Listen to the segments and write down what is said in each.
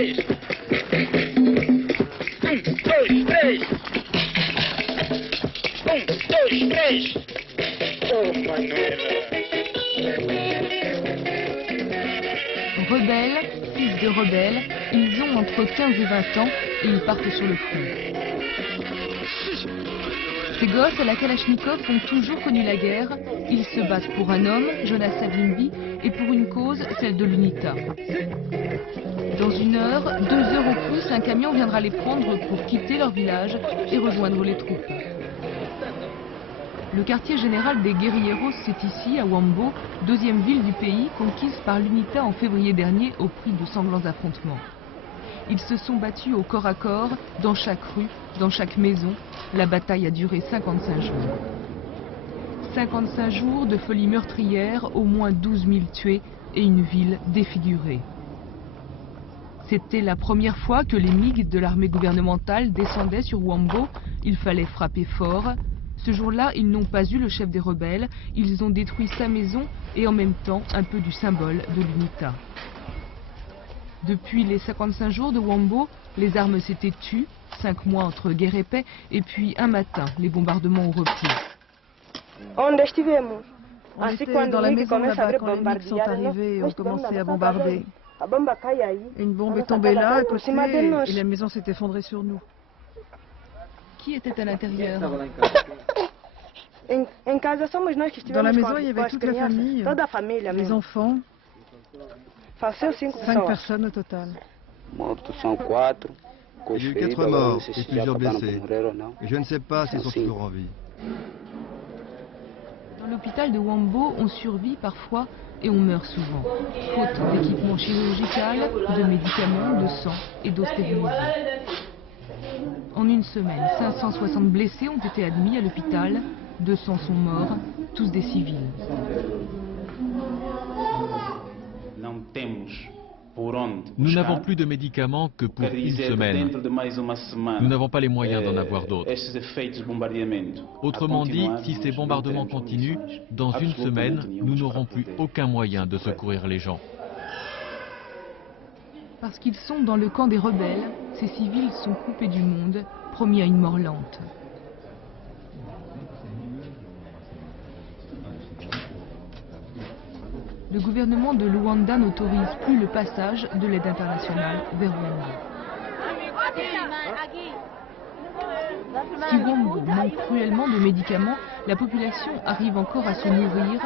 três. Dois, três. Dois, três. Oh, Manuela. Rebelles, fils de rebelles, ils ont entre 15 et 20 ans et ils partent sur le front. Ces gosses à la Kalachnikov ont toujours connu la guerre. Ils se battent pour un homme, Jonas Savimbi, et pour une cause, celle de l'UNITA. Dans 1 heure, 2 heures au plus, un camion viendra les prendre pour quitter leur village et rejoindre les troupes. Le quartier général des guérilleros, c'est ici, à Wambo, deuxième ville du pays, conquise par l'UNITA en février dernier au prix de sanglants affrontements. Ils se sont battus au corps à corps, dans chaque rue, dans chaque maison. La bataille a duré 55 jours. 55 jours de folie meurtrière, au moins 12 000 tués et une ville défigurée. C'était la première fois que les MiG de l'armée gouvernementale descendaient sur Wambo. Il fallait frapper fort. Ce jour-là, ils n'ont pas eu le chef des rebelles. Ils ont détruit sa maison et en même temps un peu du symbole de l'UNITA. Depuis les 55 jours de Wambo, les armes s'étaient tues, 5 mois entre guerre et paix, et puis un matin, les bombardements ont repris. On était dans la maison là-bas quand les MiG sont arrivés et ont commencé à bombarder. Une bombe est tombée là, à côté, et la maison s'est effondrée sur nous. Qui était à l'intérieur? Dans la maison, il y avait toute la famille, les enfants, 5 personnes au total. Il y a eu 4 morts et plusieurs blessés. Je ne sais pas s'ils sont toujours en vie. Dans l'hôpital de Wambo, on survit parfois et on meurt souvent. Faute d'équipement chirurgical, de médicaments, de sang et d'eau stérilisée. En une semaine, 560 blessés ont été admis à l'hôpital, 200 sont morts, tous des civils. Nous n'avons plus de médicaments que pour une semaine. Nous n'avons pas les moyens d'en avoir d'autres. Autrement dit, si ces bombardements continuent, dans une semaine, nous n'aurons plus aucun moyen de secourir les gens. Parce qu'ils sont dans le camp des rebelles, ces civils sont coupés du monde, promis à une mort lente. Le gouvernement de Luanda n'autorise plus le passage de l'aide internationale vers Wambo. Si Wambo manque cruellement de médicaments, la population arrive encore à se nourrir.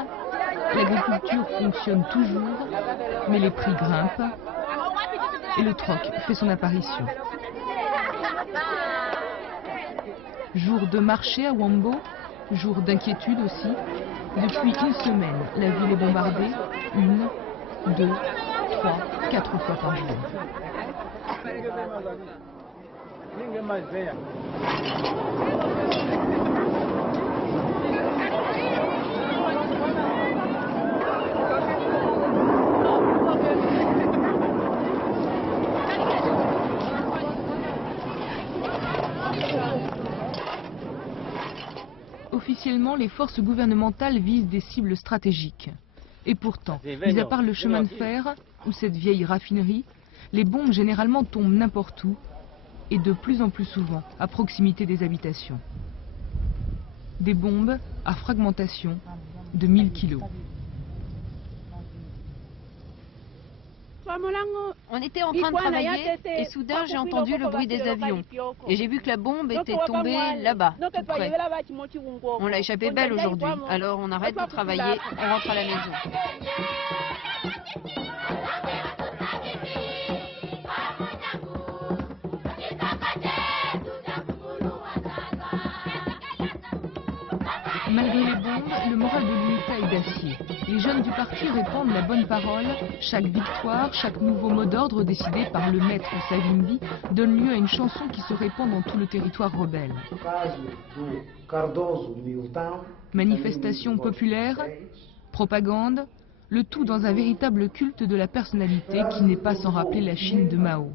L'agriculture fonctionne toujours, mais les prix grimpent et le troc fait son apparition. Jour de marché à Wambo, jour d'inquiétude aussi. Depuis une semaine, la ville est bombardée 1, 2, 3, 4 fois par jour. Officiellement, les forces gouvernementales visent des cibles stratégiques. Et pourtant, mis à part le chemin de fer ou cette vieille raffinerie, les bombes généralement tombent n'importe où et de plus en plus souvent à proximité des habitations. Des bombes à fragmentation de 1000 kilos. On était en train de travailler et soudain j'ai entendu le bruit des avions. Et j'ai vu que la bombe était tombée là-bas, tout près. On l'a échappé belle aujourd'hui, alors on arrête de travailler, on rentre à la maison. Malgré les bombes, le moral de l'UNITA est d'acier. Les jeunes du parti répandent la bonne parole. Chaque victoire, chaque nouveau mot d'ordre décidé par le maître Savimbi donne lieu à une chanson qui se répand dans tout le territoire rebelle. Manifestations populaires, propagande, le tout dans un véritable culte de la personnalité qui n'est pas sans rappeler la Chine de Mao.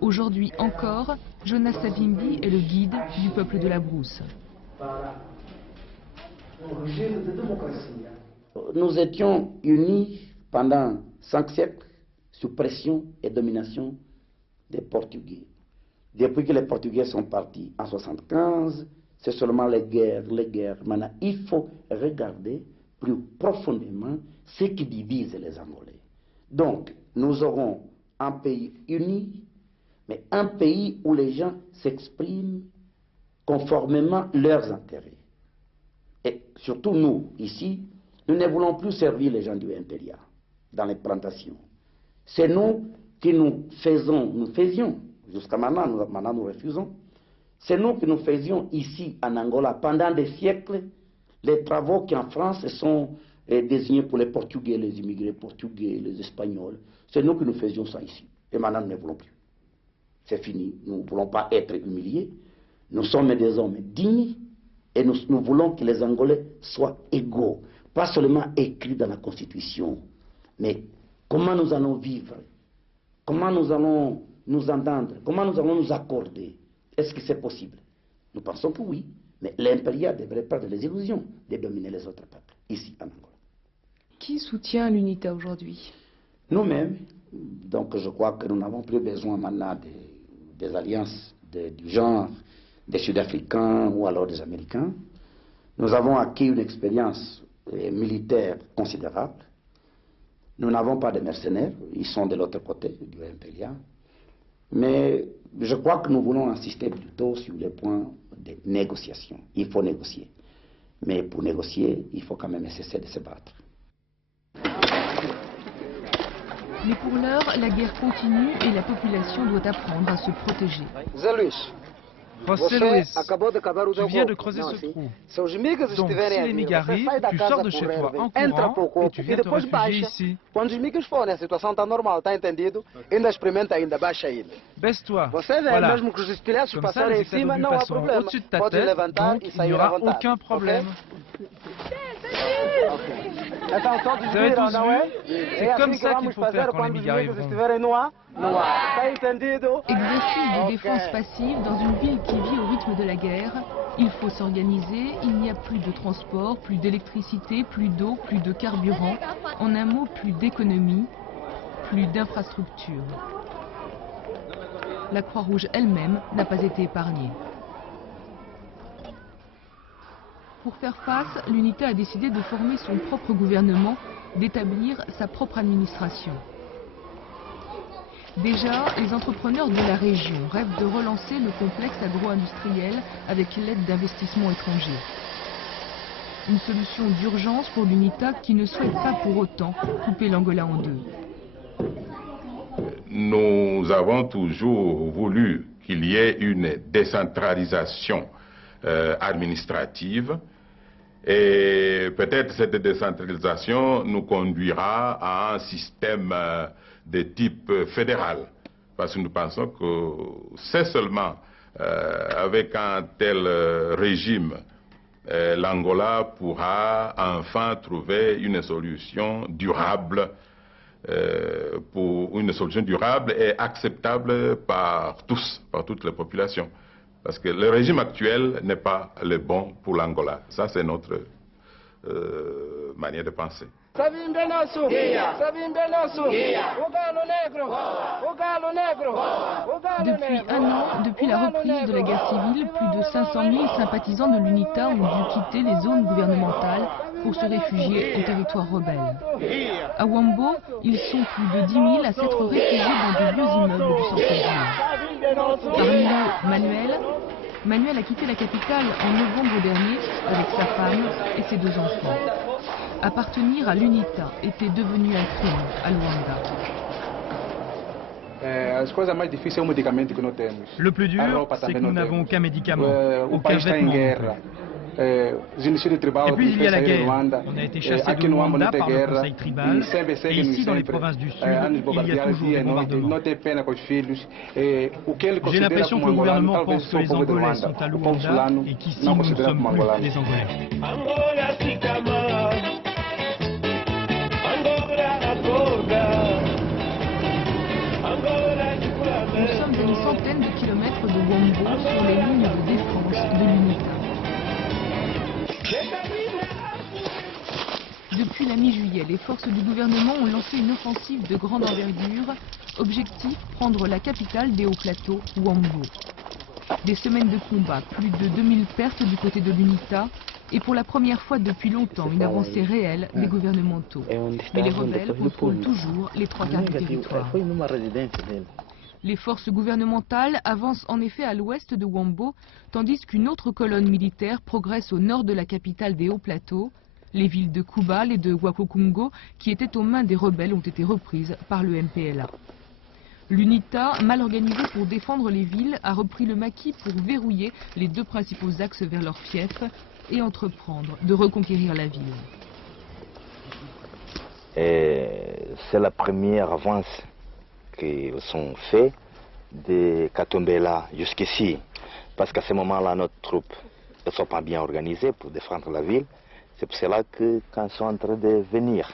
Aujourd'hui encore, Jonas Savimbi est le guide du peuple de la brousse. Nous étions unis pendant 5 siècles sous pression et domination des Portugais. Depuis que les Portugais sont partis en 1975, c'est seulement les guerres. Maintenant, il faut regarder plus profondément ce qui divise les Angolais. Donc, nous aurons un pays uni, mais un pays où les gens s'expriment conformément à leurs intérêts. Et surtout nous, ici, nous ne voulons plus servir les gens du MPLA dans les plantations. C'est nous qui nous faisions, jusqu'à maintenant nous refusons, c'est nous qui nous faisions ici en Angola pendant des siècles les travaux qui en France sont désignés pour les Portugais, les immigrés portugais, les Espagnols. C'est nous qui nous faisions ça ici. Et maintenant nous ne voulons plus. C'est fini. Nous ne voulons pas être humiliés. Nous sommes des hommes dignes et nous voulons que les Angolais soient égaux. Pas seulement écrits dans la Constitution, mais comment nous allons vivre, comment nous allons nous entendre, comment nous allons nous accorder. Est-ce que c'est possible? Nous pensons que oui, mais l'impérial devrait perdre les illusions de dominer les autres peuples, ici en Angola. Qui soutient l'UNITA aujourd'hui? Nous-mêmes. Donc je crois que nous n'avons plus besoin maintenant des alliances du genre des Sud-Africains ou alors des Américains. Nous avons acquis une expérience militaire considérable. Nous n'avons pas de mercenaires, ils sont de l'autre côté du MPLA. Mais je crois que nous voulons insister plutôt sur les points de négociation. Il faut négocier. Mais pour négocier, il faut quand même cesser de se battre. Mais pour l'heure, la guerre continue et la population doit apprendre à se protéger. José Luis, tu viens de creuser ce trou. Donc, si les MiG arrivent, tu sors de chez toi en courant et tu viens te réfugier ici. Baisse-toi. Voilà. Comme ça, les états d'obus passeront au-dessus de ta tête, donc il n'y aura aucun problème. Vous avez tous vu? C'est comme ça qu'il faut faire quand les MiG arriveront. Exercice de défense passive dans une ville qui vit au rythme de la guerre. Il faut s'organiser, il n'y a plus de transport, plus d'électricité, plus d'eau, plus de carburant. En un mot, plus d'économie, plus d'infrastructures. La Croix-Rouge elle-même n'a pas été épargnée. Pour faire face, l'UNITA a décidé de former son propre gouvernement, d'établir sa propre administration. Déjà, les entrepreneurs de la région rêvent de relancer le complexe agro-industriel avec l'aide d'investissements étrangers. Une solution d'urgence pour l'UNITA qui ne souhaite pas pour autant couper l'Angola en deux. Nous avons toujours voulu qu'il y ait une décentralisation administrative. Et peut-être cette décentralisation nous conduira à un système de type fédéral. Parce que nous pensons que c'est seulement avec un tel régime l'Angola pourra enfin trouver une solution durable, et acceptable par tous, par toutes les populations. Parce que le régime actuel n'est pas le bon pour l'Angola. Ça, c'est notre manière de penser. Depuis un an, depuis la reprise de la guerre civile, plus de 500 000 sympathisants de l'UNITA ont dû quitter les zones gouvernementales pour se réfugier en territoire rebelle. À Wambo, ils sont plus de 10 000 à s'être réfugiés dans de vieux immeubles du centre-ville. Parmi eux, Manuel a quitté la capitale en novembre dernier avec sa femme et ses 2 enfants. Appartenir à l'UNITA était devenu un crime à Luanda. Le plus dur, c'est que nous n'avons aucun médicament, aucun vêtement. Et puis il y a la guerre. On a été chassé de Luanda par le conseil tribal. Et ici, dans les provinces du Sud, il y a toujours des bombardements. J'ai l'impression que le gouvernement pense que les Angolais sont à Luanda et qu'ici, nous ne sommes plus des Angolais. Nous sommes à une centaine de kilomètres de Wambo sur les lignes de défense de l'UNITA. Depuis la mi-juillet, les forces du gouvernement ont lancé une offensive de grande envergure. Objectif, prendre la capitale des Hauts-Plateaux, Wambo. Des semaines de combat, plus de 2000 pertes du côté de l'UNITA et pour la première fois depuis longtemps une avancée réelle des gouvernementaux. Mais les rebelles contrôlent toujours les 3/4 du territoire. Les forces gouvernementales avancent en effet à l'ouest de Wambo, tandis qu'une autre colonne militaire progresse au nord de la capitale des Hauts-Plateaux. Les villes de Koubal et de Wakokungo, qui étaient aux mains des rebelles, ont été reprises par le MPLA. L'UNITA, mal organisée pour défendre les villes, a repris le maquis pour verrouiller les deux principaux axes vers leur fief et entreprendre de reconquérir la ville. C'est la première avance qui sont faites de Katombela jusqu'ici. Parce qu'à ce moment-là, nos troupes ne sont pas bien organisées pour défendre la ville. C'est pour cela que quand ils sont en train de venir,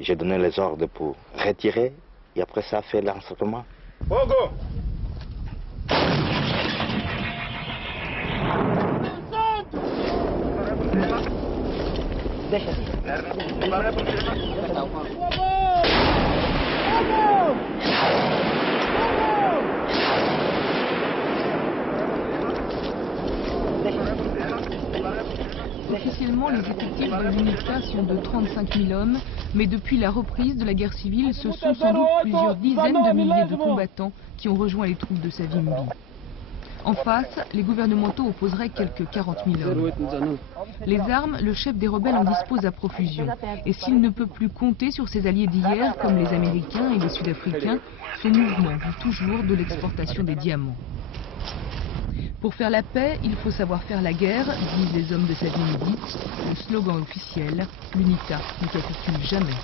j'ai donné les ordres pour retirer et après ça fait l'encerclement. Bogo! Officiellement, les effectifs de l'UNITA sont de 35 000 hommes, mais depuis la reprise de la guerre civile, ce sont sans doute plusieurs dizaines de milliers de combattants qui ont rejoint les troupes de Savimbi. En face, les gouvernementaux opposeraient quelques 40 000 hommes. Les armes, le chef des rebelles en dispose à profusion. Et s'il ne peut plus compter sur ses alliés d'hier, comme les Américains et les Sud-Africains, son mouvement vit toujours de l'exportation des diamants. Pour faire la paix, il faut savoir faire la guerre, disent les hommes de Savimbi. Le slogan officiel, l'UNITA ne capitule jamais.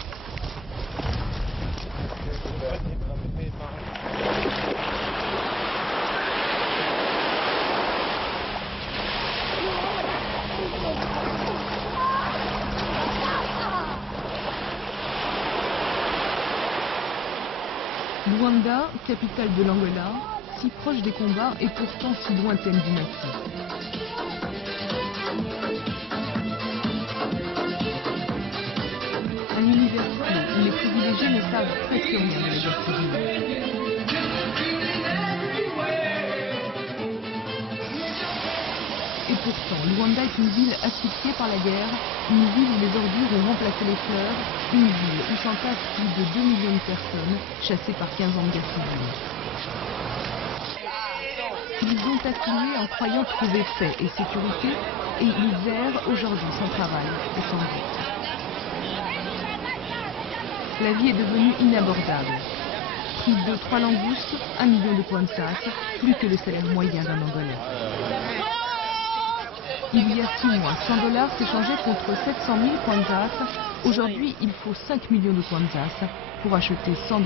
Luanda, capitale de l'Angola, si proche des combats et pourtant si lointaine du maquis. Un univers clos où les privilégiés ne savent presque rien de la guerre civile. Et pourtant, Luanda est une ville asphyxiée par la guerre, une ville où les ordures ont remplacé les fleurs, une ville où s'entassent plus de 2 millions de personnes chassées par 15 ans de guerre civile. Ils ont afflué en croyant trouver paix et sécurité, et ils errent aujourd'hui sans travail et sans vie. La vie est devenue inabordable. Prix de 3 langoustes, 1 million de kwanzas, plus que le salaire moyen d'un Angolais. Il y a 6 mois, 100 $ s'échangeaient contre 700 000 kwanzas. Aujourd'hui, il faut 5 millions de kwanzas pour acheter 100 $.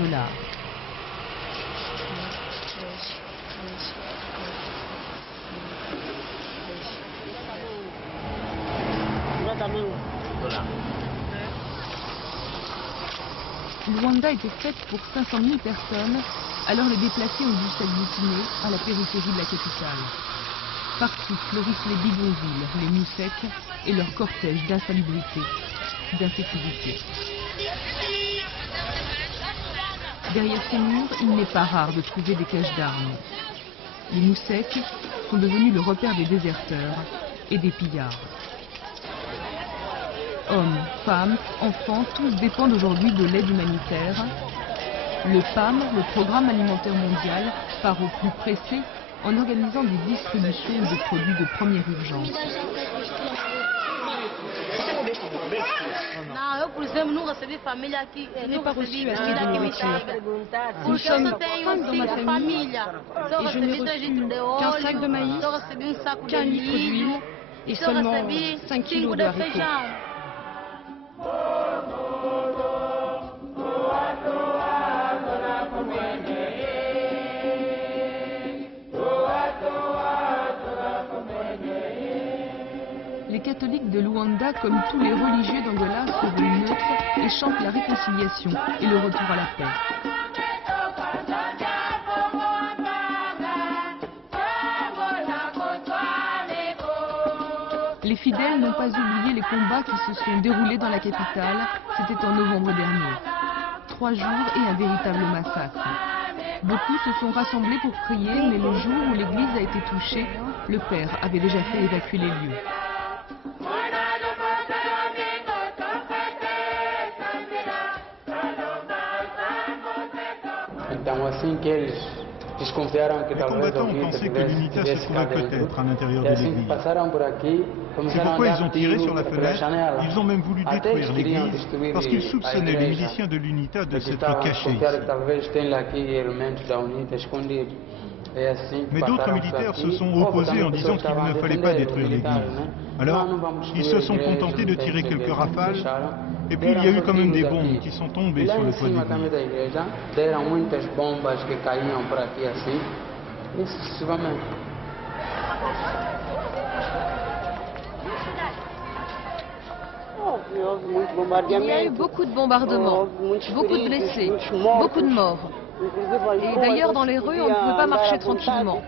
Luanda était faite pour 500 000 personnes, alors les déplacés ont dû s'agglutiner à la périphérie de la capitale. Partout fleurissent les bidonvilles, les moussecs et leur cortège d'insalubrité, d'insécurité. Derrière ces murs, il n'est pas rare de trouver des caches d'armes. Les moussecs sont devenus le repère des déserteurs et des pillards. Hommes, femmes, enfants, tous dépendent aujourd'hui de l'aide humanitaire. Le PAM, le Programme alimentaire mondial, part au plus pressé en organisant des distributions de produits de première urgence. Je n'ai pas reçu assez de nourriture. Nous sommes 5 dans ma famille et je n'ai reçu qu'un sac de maïs, qu'un litre d'huile et seulement 5 kilos de haricots. Les catholiques de Luanda, comme tous les religieux d'Angola, se veulent neutres et chantent la réconciliation et le retour à la paix. Les fidèles n'ont pas oublié les combats qui se sont déroulés dans la capitale. C'était en novembre dernier. 3 jours et un véritable massacre. Beaucoup se sont rassemblés pour prier, mais le jour où l'église a été touchée, le père avait déjà fait évacuer les lieux. Les combattants ont pensé que l'UNITA se trouvait peut-être à l'intérieur de l'église. C'est pourquoi ils ont tiré sur la fenêtre. Ils ont même voulu détruire l'église parce qu'ils soupçonnaient les miliciens de l'UNITA de s'être cachés ici. Mais d'autres militaires se sont opposés en disant qu'il ne fallait pas détruire l'église. Alors, ils se sont contentés de tirer quelques rafales, et puis il y a eu quand même des bombes qui sont tombées sur le toit de l'église. Il y a eu beaucoup de bombardements, beaucoup de blessés, beaucoup de morts. Et d'ailleurs, dans les rues, on ne pouvait pas marcher tranquillement.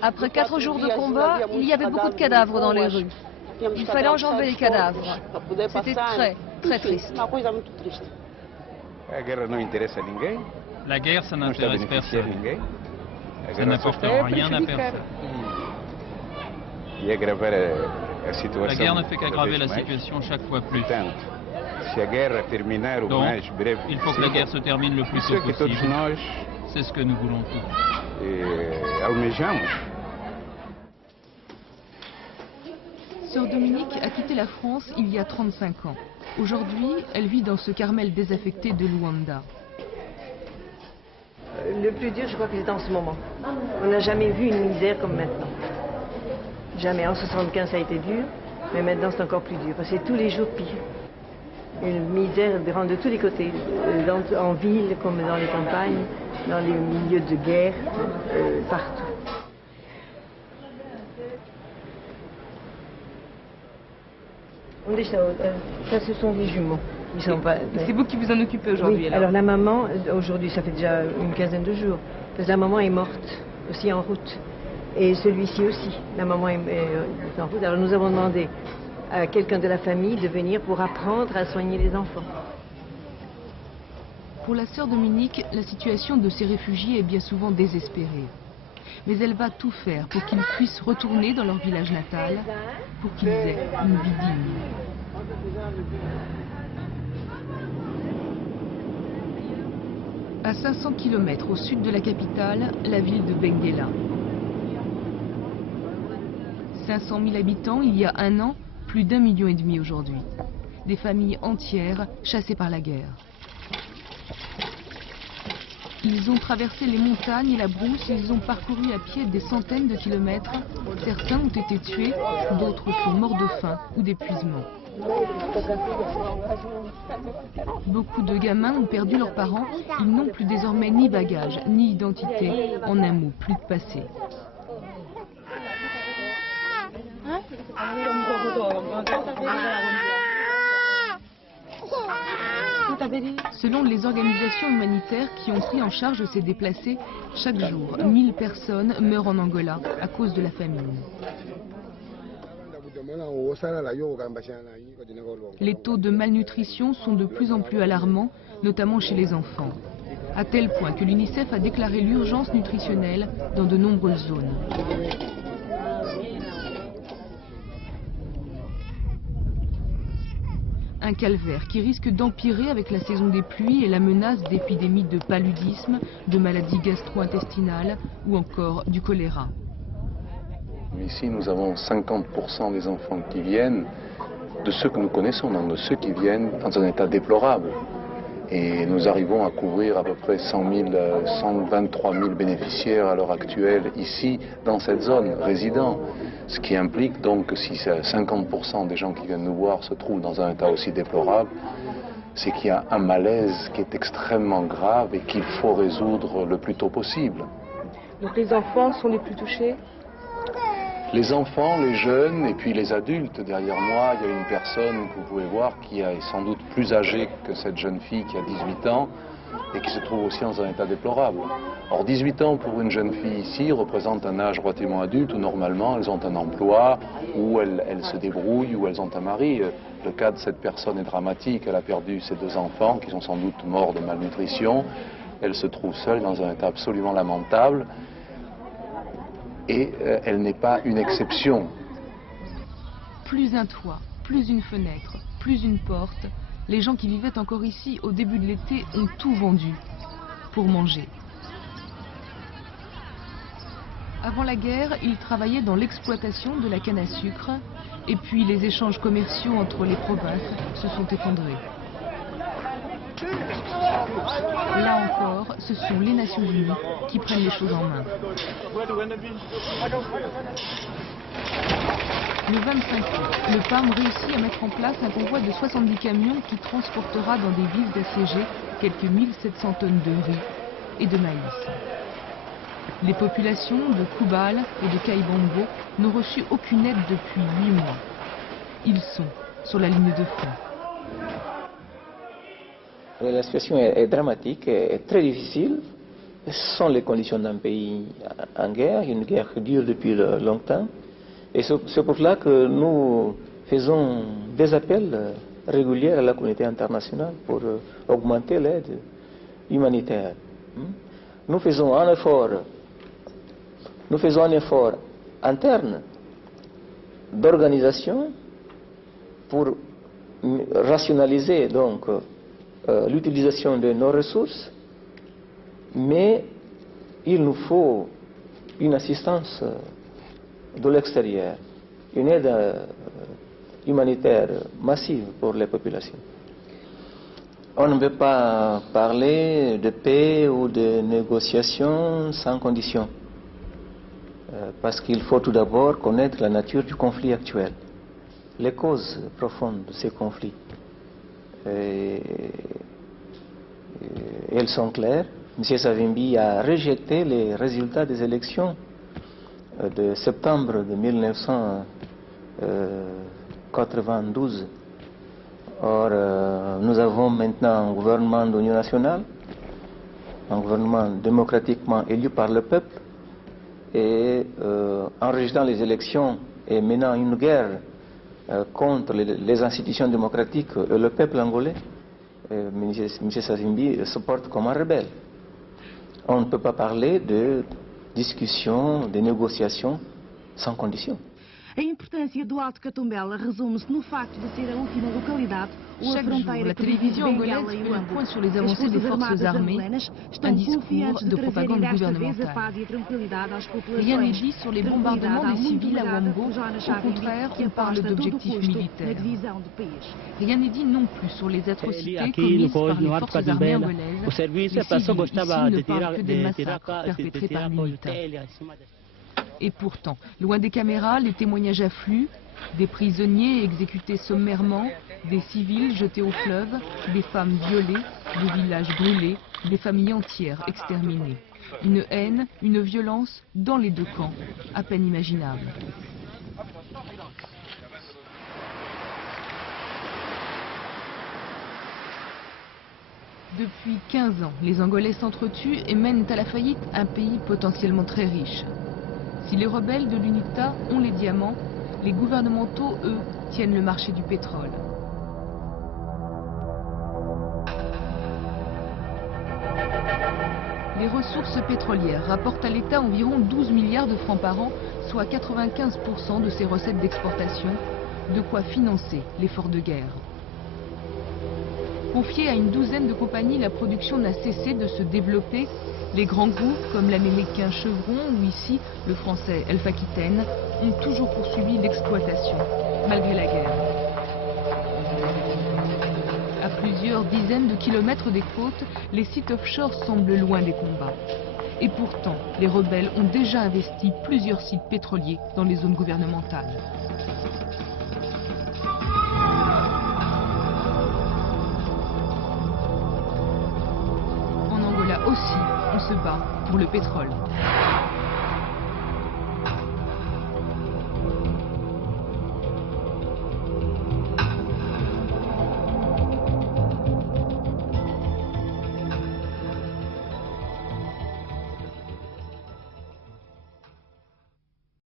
Après 4 jours de combat, il y avait beaucoup de cadavres dans les rues. Il fallait enjamber les cadavres. C'était très, très triste. La guerre, ça n'intéresse personne. Ça n'apporte rien à personne. La guerre ne fait qu'aggraver la situation chaque fois plus. Donc, il faut que la guerre se termine le plus tôt possible. C'est ce que nous voulons tous. Sœur Dominique a quitté la France il y a 35 ans. Aujourd'hui, elle vit dans ce Carmel désaffecté de Luanda. Le plus dur, je crois que c'est en ce moment. On n'a jamais vu une misère comme maintenant. Jamais. En 75, ça a été dur, mais maintenant, c'est encore plus dur. Parce que c'est tous les jours pire. Une misère grande de tous les côtés, en ville comme dans les campagnes, dans les milieux de guerre, partout. Ça, ce sont des jumeaux. C'est vous qui vous en occupez aujourd'hui? Oui, alors la maman, aujourd'hui, ça fait déjà une quinzaine de jours, parce que la maman est morte, aussi en route. Et celui-ci aussi, la maman est en route. Alors nous avons demandé à quelqu'un de la famille de venir pour apprendre à soigner les enfants. Pour la sœur Dominique, la situation de ces réfugiés est bien souvent désespérée. Mais elle va tout faire pour qu'ils puissent retourner dans leur village natal, pour qu'ils aient une vie digne. À 500 km au sud de la capitale, la ville de Benguela. 500 000 habitants il y a un an, plus d'1,5 million aujourd'hui. Des familles entières chassées par la guerre. Ils ont traversé les montagnes et la brousse, ils ont parcouru à pied des centaines de kilomètres. Certains ont été tués, d'autres sont morts de faim ou d'épuisement. Beaucoup de gamins ont perdu leurs parents, ils n'ont plus désormais ni bagages, ni identité, en un mot, plus de passé. Selon les organisations humanitaires qui ont pris en charge ces déplacés, chaque jour, 1000 personnes meurent en Angola à cause de la famine. Les taux de malnutrition sont de plus en plus alarmants, notamment chez les enfants, à tel point que l'UNICEF a déclaré l'urgence nutritionnelle dans de nombreuses zones. Un calvaire qui risque d'empirer avec la saison des pluies et la menace d'épidémies de paludisme, de maladies gastro-intestinales ou encore du choléra. Ici, nous avons 50% des enfants qui viennent, de ceux que nous connaissons, donc de ceux qui viennent dans un état déplorable. Et nous arrivons à couvrir à peu près 123 000 bénéficiaires à l'heure actuelle ici, dans cette zone, résidents. Ce qui implique donc que si 50% des gens qui viennent nous voir se trouvent dans un état aussi déplorable, c'est qu'il y a un malaise qui est extrêmement grave et qu'il faut résoudre le plus tôt possible. Donc les enfants sont les plus touchés? Les enfants, les jeunes et puis les adultes. Derrière moi, il y a une personne que vous pouvez voir qui est sans doute plus âgée que cette jeune fille qui a 18 ans. et qui se trouvent aussi dans un état déplorable. Or 18 ans pour une jeune fille ici représente un âge relativement adulte où normalement elles ont un emploi, où elles se débrouillent, où elles ont un mari. Le cas de cette personne est dramatique, elle a perdu ses 2 enfants qui sont sans doute morts de malnutrition, elle se trouve seule dans un état absolument lamentable et elle n'est pas une exception. Plus un toit, plus une fenêtre, plus une porte, les gens qui vivaient encore ici au début de l'été ont tout vendu pour manger. Avant la guerre, ils travaillaient dans l'exploitation de la canne à sucre et puis les échanges commerciaux entre les provinces se sont effondrés. Là encore, ce sont les Nations Unies qui prennent les choses en main. Le 25 août, le PAM réussit à mettre en place un convoi de 70 camions qui transportera dans des villes assiégées quelques 1700 tonnes de riz et de maïs. Les populations de Koubal et de Kaibongo n'ont reçu aucune aide depuis 8 mois. Ils sont sur la ligne de front. La situation est dramatique, est très difficile. Ce sont les conditions d'un pays en guerre, une guerre qui dure depuis longtemps. Et c'est pour cela que nous faisons des appels réguliers à la communauté internationale pour augmenter l'aide humanitaire. Nous faisons un effort interne d'organisation pour rationaliser donc l'utilisation de nos ressources, mais il nous faut une assistance de l'extérieur, une aide humanitaire massive pour les populations. On ne peut pas parler de paix ou de négociation sans condition, parce qu'il faut tout d'abord connaître la nature du conflit actuel, les causes profondes de ces conflits. Elles sont claires. M. Savimbi a rejeté les résultats des élections de septembre de 1992. Or, nous avons maintenant un gouvernement d'union nationale, un gouvernement démocratiquement élu par le peuple, et en rejetant les élections et menant une guerre contre les institutions démocratiques et le peuple angolais, M. Savimbi se porte comme un rebelle. On ne peut pas parler de discussion, de négociation sans condition. A importância do Alto Catumbela resume-se no facto de ser a última localidade ou a Chaque jour, fronteira la que divide télévision angolaise Benguela e fait o le Ambo. point sur les As avancées des Forças forces Armadas armées, angolanas un estão discours confiantes de de trazerem propagande desta vez a gouvernementale. paz e a tranquilidade às populações. Rien n'est dit sur les bombardements des civils à Wambo. Au Au contraire, on parle d'objectifs militaires. Rien n'est dit non plus sur les atrocités commises par les forces armées angolaises. Les civils ici ne parlent que des massacres perpétrés par l'UNITA. Et pourtant, loin des caméras, les témoignages affluent, des prisonniers exécutés sommairement, des civils jetés au fleuve, des femmes violées, des villages brûlés, des familles entières exterminées. Une haine, une violence dans les deux camps, à peine imaginable. Depuis 15 ans, les Angolais s'entretuent et mènent à la faillite un pays potentiellement très riche. Si les rebelles de l'UNITA ont les diamants, les gouvernementaux, eux, tiennent le marché du pétrole. Les ressources pétrolières rapportent à l'État environ 12 milliards de francs par an, soit 95% de ses recettes d'exportation, de quoi financer l'effort de guerre. Confiée à une douzaine de compagnies, la production n'a cessé de se développer. Les grands groupes, comme l'américain Chevron ou ici le français Elf Aquitaine, ont toujours poursuivi l'exploitation, malgré la guerre. À plusieurs dizaines de kilomètres des côtes, les sites offshore semblent loin des combats. Et pourtant, les rebelles ont déjà investi plusieurs sites pétroliers dans les zones gouvernementales. En Angola aussi, on se bat pour le pétrole.